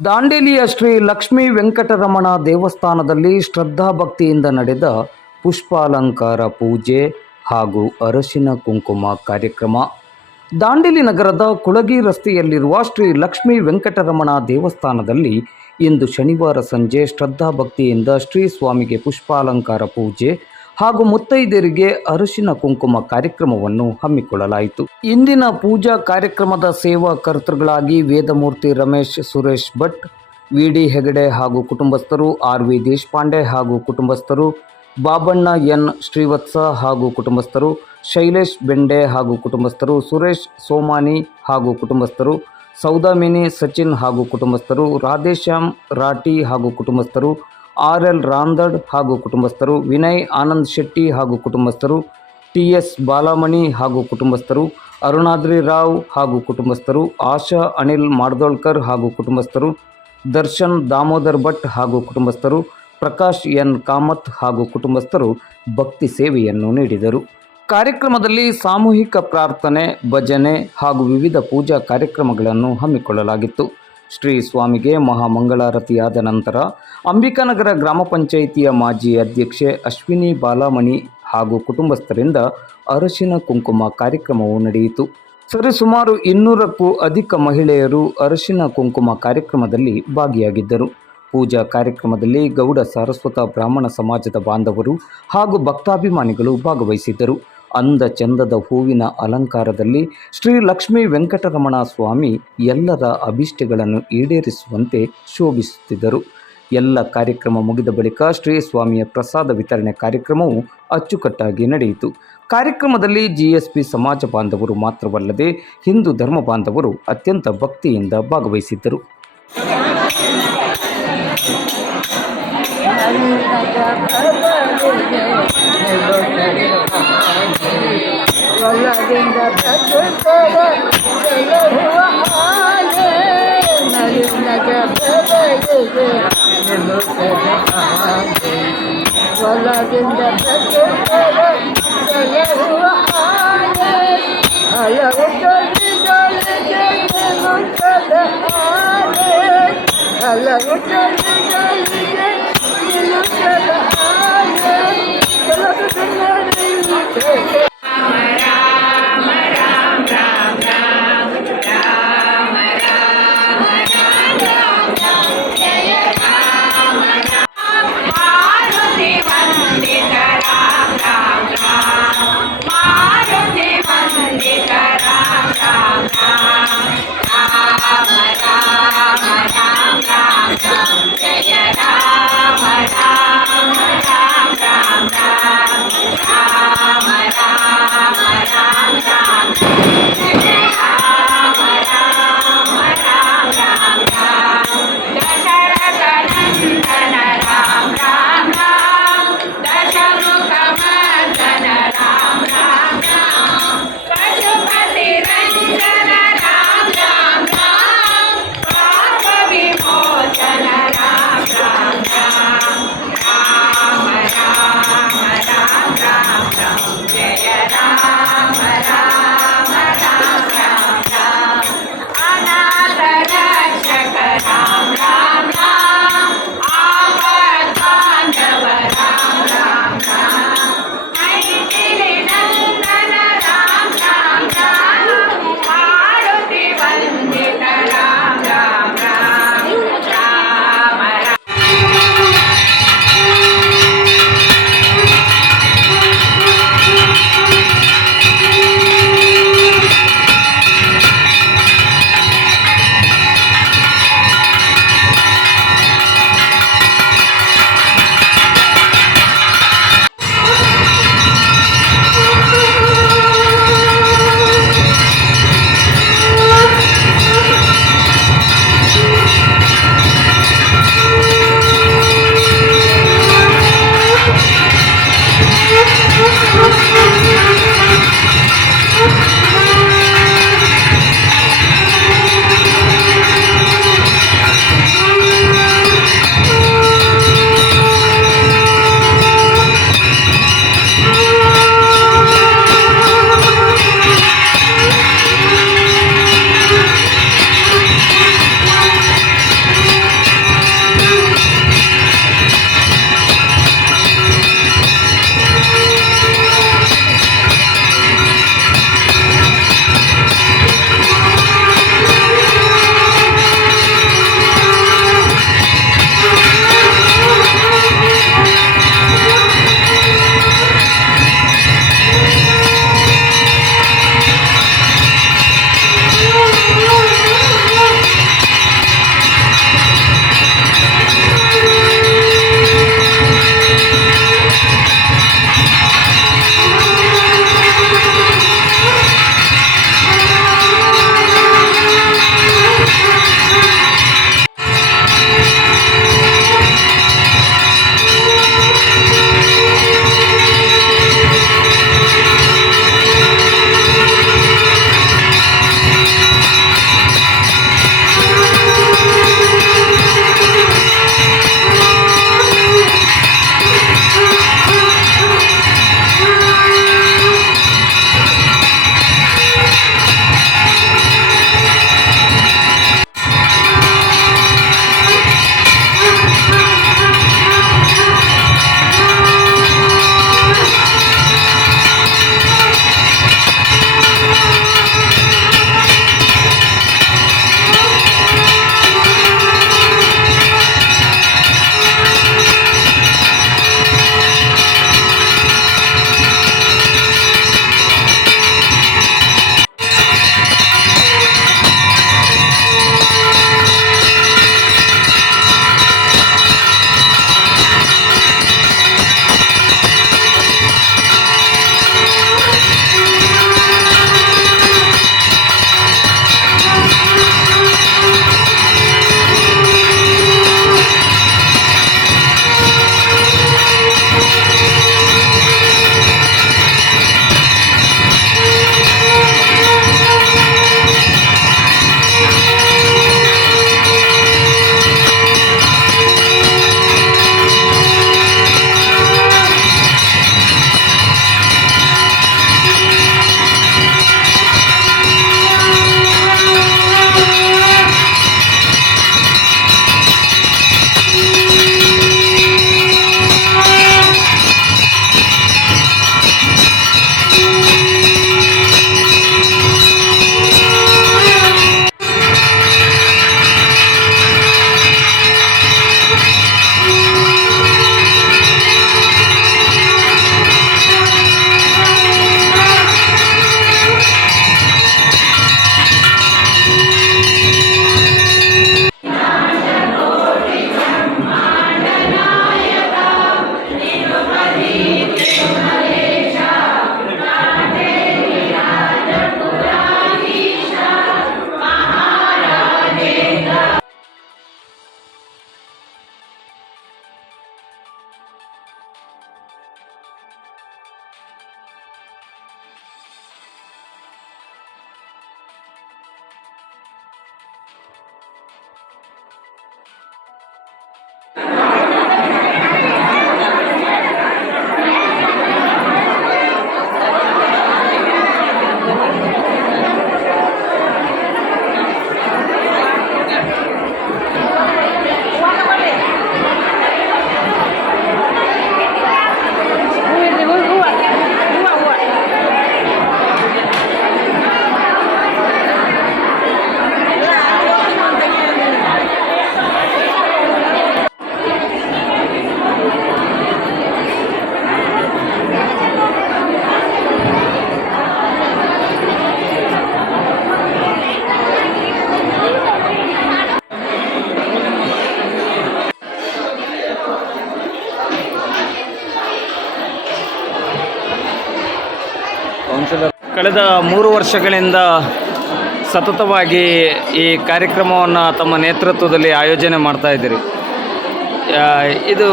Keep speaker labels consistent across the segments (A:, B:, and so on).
A: ದಾಂಡೇಲಿಯ ಶ್ರೀ ಲಕ್ಷ್ಮೀ ವೆಂಕಟರಮಣ ದೇವಸ್ಥಾನದಲ್ಲಿ ಶ್ರದ್ಧಾಭಕ್ತಿಯಿಂದ ನಡೆದ ಪುಷ್ಪಾಲಂಕಾರ ಪೂಜೆ ಹಾಗೂ ಅರಶಿನ ಕುಂಕುಮ ಕಾರ್ಯಕ್ರಮ. ದಾಂಡೇಲಿ ನಗರದ ಕುಳಗಿ ರಸ್ತೆಯಲ್ಲಿರುವ ಶ್ರೀ ಲಕ್ಷ್ಮೀ ವೆಂಕಟರಮಣ ದೇವಸ್ಥಾನದಲ್ಲಿ ಇಂದು ಶನಿವಾರ ಸಂಜೆ ಶ್ರದ್ಧಾಭಕ್ತಿಯಿಂದ ಶ್ರೀ ಸ್ವಾಮಿಗೆ ಪುಷ್ಪಾಲಂಕಾರ ಪೂಜೆ ಹಾಗೂ ಮುತ್ತೈದೆಯರಿಗೆ ಅರಿಶಿನ ಕುಂಕುಮ ಕಾರ್ಯಕ್ರಮವನ್ನು ಹಮ್ಮಿಕೊಳ್ಳಲಾಯಿತು. ಇಂದಿನ ಪೂಜಾ ಕಾರ್ಯಕ್ರಮದ ಸೇವಾ ಕರ್ತೃಗಳಾಗಿ ವೇದಮೂರ್ತಿ ರಮೇಶ್, ಸುರೇಶ್ ಭಟ್ ವಿ ಡಿ ಹೆಗಡೆ ಹಾಗೂ ಕುಟುಂಬಸ್ಥರು ಆರ್ ವಿ ದೇಶಪಾಂಡೆ ಹಾಗೂ ಕುಟುಂಬಸ್ಥರು, ಬಾಬಣ್ಣ ಎನ್. ಶ್ರೀವತ್ಸ ಹಾಗೂ ಕುಟುಂಬಸ್ಥರು, ಶೈಲೇಶ್ ಬೆಂಡೆ ಹಾಗೂ ಕುಟುಂಬಸ್ಥರು, ಸುರೇಶ್ ಸೋಮಾನಿ ಹಾಗೂ ಕುಟುಂಬಸ್ಥರು, ಸೌದಾಮಿನಿ ಸಚಿನ್ ಹಾಗೂ ಕುಟುಂಬಸ್ಥರು, ರಾಧೇಶ್ಯಾಮ್ ರಾಟಿ ಹಾಗೂ ಕುಟುಂಬಸ್ಥರು ಆರ್ ಎಲ್ ರಾಂದಡ್ ಹಾಗೂ ಕುಟುಂಬಸ್ಥರು, ವಿನಯ್ ಆನಂದ್ ಶೆಟ್ಟಿ ಹಾಗೂ ಕುಟುಂಬಸ್ಥರು, ಟಿ ಎಸ್ ಬಾಲಾಮಣಿ ಹಾಗೂ ಕುಟುಂಬಸ್ಥರು, ಅರುಣಾದ್ರಿ ರಾವ್ ಹಾಗೂ ಕುಟುಂಬಸ್ಥರು, ಆಶಾ, ಅನಿಲ್ ಮಾಡ್ದೋಳ್ಕರ್ ಹಾಗೂ ಕುಟುಂಬಸ್ಥರು, ದರ್ಶನ್ ದಾಮೋದರ್ ಭಟ್ ಹಾಗೂ ಕುಟುಂಬಸ್ಥರು, ಪ್ರಕಾಶ್ ಎನ್ ಕಾಮತ್ ಹಾಗೂ ಕುಟುಂಬಸ್ಥರು ಭಕ್ತಿ ಸೇವೆಯನ್ನು ನೀಡಿದರು. ಕಾರ್ಯಕ್ರಮದಲ್ಲಿ ಸಾಮೂಹಿಕ ಪ್ರಾರ್ಥನೆ, ಭಜನೆ ಹಾಗೂ ವಿವಿಧ ಪೂಜಾ ಕಾರ್ಯಕ್ರಮಗಳನ್ನು ಹಮ್ಮಿಕೊಳ್ಳಲಾಗಿತ್ತು. ಶ್ರೀ ಸ್ವಾಮಿಗೆ ಮಹಾಮಂಗಳಾರತಿಯಾದ ನಂತರ ಅಂಬಿಕಾನಗರ ಗ್ರಾಮ ಪಂಚಾಯಿತಿಯ ಮಾಜಿ ಅಧ್ಯಕ್ಷೆ ಅಶ್ವಿನಿ ಬಾಲಾಮಣಿ ಹಾಗೂ ಕುಟುಂಬಸ್ಥರಿಂದ ಅರಶಿನ ಕುಂಕುಮ ಕಾರ್ಯಕ್ರಮವು ನಡೆಯಿತು. ಸರಿಸುಮಾರು ಇನ್ನೂರಕ್ಕೂ ಅಧಿಕ ಮಹಿಳೆಯರು ಅರಶಿನ ಕುಂಕುಮ ಕಾರ್ಯಕ್ರಮದಲ್ಲಿ ಭಾಗಿಯಾಗಿದ್ದರು. ಪೂಜಾ ಕಾರ್ಯಕ್ರಮದಲ್ಲಿ ಗೌಡ ಸಾರಸ್ವತ ಬ್ರಾಹ್ಮಣ ಸಮಾಜದ ಬಾಂಧವರು ಹಾಗೂ ಭಕ್ತಾಭಿಮಾನಿಗಳು ಭಾಗವಹಿಸಿದ್ದರು. ಅಂದ ಚಂದದ ಹೂವಿನ ಅಲಂಕಾರದಲ್ಲಿ ಶ್ರೀ ಲಕ್ಷ್ಮೀ ವೆಂಕಟರಮಣ ಸ್ವಾಮಿ ಎಲ್ಲರ ಅಭಿಷ್ಟಗಳನ್ನು ಈಡೇರಿಸುವಂತೆ ಶೋಭಿಸುತ್ತಿದ್ದರು. ಎಲ್ಲ ಕಾರ್ಯಕ್ರಮ ಮುಗಿದ ಬಳಿಕ ಶ್ರೀ ಸ್ವಾಮಿಯ ಪ್ರಸಾದ ವಿತರಣೆ ಕಾರ್ಯಕ್ರಮವು ಅಚ್ಚುಕಟ್ಟಾಗಿ ನಡೆಯಿತು. ಕಾರ್ಯಕ್ರಮದಲ್ಲಿ ಜಿಎಸ್ಪಿ ಸಮಾಜ ಬಾಂಧವರು ಮಾತ್ರವಲ್ಲದೆ ಹಿಂದೂ ಧರ್ಮ ಬಾಂಧವರು ಅತ್ಯಂತ ಭಕ್ತಿಯಿಂದ ಭಾಗವಹಿಸಿದ್ದರು.
B: ಬಲದಿಂದ ಪ್ರಕೃತರುವ ಆನೆ ನಲಿನಗ ಬೆಳೆಯಿದೆ ಬಲದಿಂದ ಪ್ರಕೃತರುವ ಆನೆ ಹಲವು ಕವಿಗಳಿಗೆ ನಿಲ್ಲುತ್ತದೆ ಆನೆ ಹಲವು ಕವಿಗಳಿಗೆ ನಿಲ್ಲುತ್ತದೆ ಆನೆ ಕೆಲವು
A: ಕಳೆದ ಮೂರು ವರ್ಷಗಳಿಂದ ಸತತವಾಗಿ ಈ ಕಾರ್ಯಕ್ರಮವನ್ನು ತಮ್ಮ ನೇತೃತ್ವದಲ್ಲಿ ಆಯೋಜನೆ ಮಾಡ್ತಾ ಇದು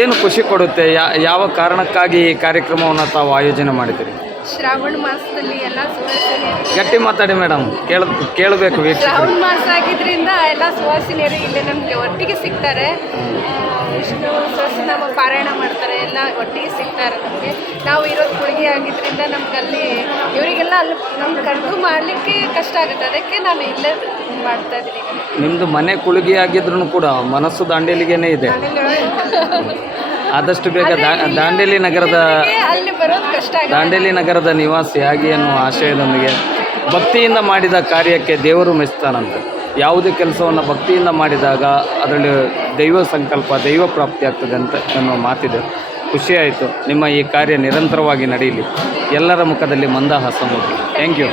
A: ಏನು ಖುಷಿ ಕೊಡುತ್ತೆ? ಯಾವ ಕಾರಣಕ್ಕಾಗಿ ಈ ಕಾರ್ಯಕ್ರಮವನ್ನು ತಾವು ಆಯೋಜನೆ ಮಾಡಿದ್ದೀರಿ?
B: ಶ್ರಾವಣ ಮಾಸದಲ್ಲಿ ಎಲ್ಲ ಸುವಾಸಿನಿಯರು
A: ಗಟ್ಟಿ ಮಾತಾಡಿ ಮೇಡಮ್. ಕೇಳ ಕೇಳಬೇಕು
B: ಶ್ರಾವಣ ಮಾಸ ಆಗಿದ್ರಿಂದ ಎಲ್ಲ ಸುವಾಸಿನಿಯರು ಇಲ್ಲಿ ನಮಗೆ ಒಟ್ಟಿಗೆ ಸಿಗ್ತಾರೆ. ಆ, ವಿಷ್ಣು ಸಹಸ್ರನಾಮ ಪಾರಾಯಣ ಮಾಡ್ತಾರೆ. ಎಲ್ಲ ಒಟ್ಟಿಗೆ ಸಿಗ್ತಾರೆ ನಮಗೆ. ನಾವು ಇರೋದು ಕುಳಿಗೆ ಆಗಿದ್ರಿಂದ ನಮ್ಗೆ ಅಲ್ಲಿ ಇವರಿಗೆಲ್ಲ ಅಲ್ಲಿ ನಮ್ಗೆ ಕರೆದು ಮಾಡಲಿಕ್ಕೆ ಕಷ್ಟ ಆಗುತ್ತೆ. ಅದಕ್ಕೆ ನಾನು ಇಲ್ಲೇ ಮಾಡ್ತಾ ಇದ್ದೀನಿ.
A: ನಿಮ್ಮದು ಮನೆ ಕುಳುಗಿ ಆಗಿದ್ರೂ ಕೂಡ ಮನಸ್ಸು ದಾಂಡೇಲಿಗೆನೇ ಇದೆ. ಆದಷ್ಟು ಬೇಗ ದಾ- ದಾಂಡೇಲಿ ನಗರದ
B: ಅಲ್ಲಿ ಬರೋದು ಕಷ್ಟ ಆಗುತ್ತೆ.
A: ದಾಂಡೇಲಿ ನಗರದ ನಿವಾಸಿಯಾಗಿ ಅನ್ನುವ ಆಶಯದೊಂದಿಗೆ ಭಕ್ತಿಯಿಂದ ಮಾಡಿದ ಕಾರ್ಯಕ್ಕೆ ದೇವರು ಮೆಚ್ತಾನಂತೆ ಯಾವುದೇ ಕೆಲಸವನ್ನು ಭಕ್ತಿಯಿಂದ ಮಾಡಿದಾಗ ಅದರಲ್ಲಿ ದೈವ ಸಂಕಲ್ಪ ದೈವ ಪ್ರಾಪ್ತಿ ಆಗ್ತದೆ ಅಂತ ಅನ್ನೋ ಮಾತಿದೆ. ಖುಷಿಯಾಯಿತು ನಿಮ್ಮ ಈ ಕಾರ್ಯ ನಿರಂತರವಾಗಿ ನಡೆಯಲಿ. ಎಲ್ಲರ ಮುಖದಲ್ಲಿ ಮಂದಹಾಸ ಮೂಡಿ. Thank you